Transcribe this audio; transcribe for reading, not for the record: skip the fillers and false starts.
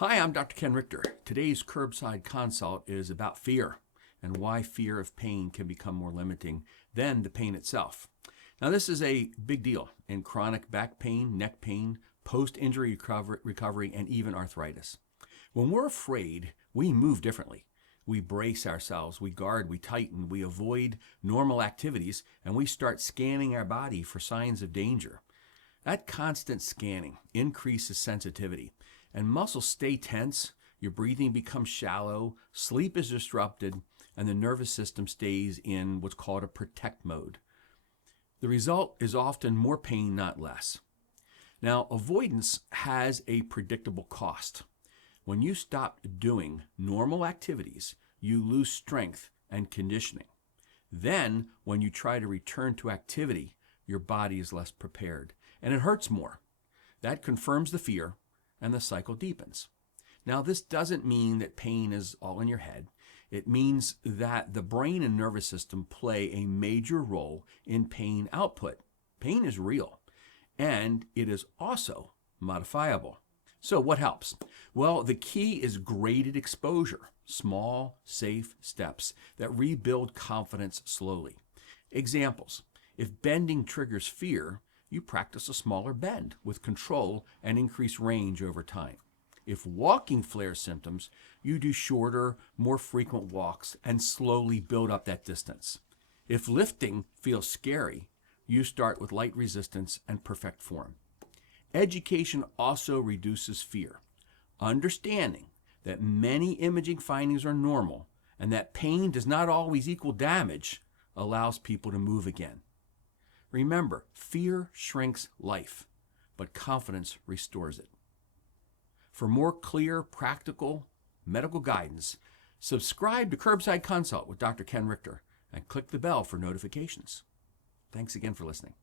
Hi, I'm Dr. Ken Rictor. Today's Curbside Consult is about fear and why fear of pain can become more limiting than the pain itself. Now, this is a big deal in chronic back pain, neck pain, post-injury recovery, and even arthritis. When we're afraid, we move differently. We brace ourselves, we guard, we tighten, we avoid normal activities, and we start scanning our body for signs of danger. That constant scanning increases sensitivity, and muscles stay tense, your breathing becomes shallow, sleep is disrupted, and the nervous system stays in what's called a protect mode. The result is often more pain, not less. Now, avoidance has a predictable cost. When you stop doing normal activities, you lose strength and conditioning. Then, when you try to return to activity, your body is less prepared, and it hurts more. That confirms the fear, and the cycle deepens. Now, this doesn't mean that pain is all in your head. It means that the brain and nervous system play a major role in pain output. Pain is real, and it is also modifiable. So what helps? Well, the key is graded exposure, small, safe steps that rebuild confidence slowly. Examples: if bending triggers fear, you practice a smaller bend with control and increased range over time. If walking flares symptoms, you do shorter, more frequent walks and slowly build up that distance. If lifting feels scary, you start with light resistance and perfect form. Education also reduces fear. Understanding that many imaging findings are normal and that pain does not always equal damage allows people to move again. Remember, fear shrinks life, but confidence restores it. For more clear, practical medical guidance, subscribe to Curbside Consult with Dr. Ken Rictor and click the bell for notifications. Thanks again for listening.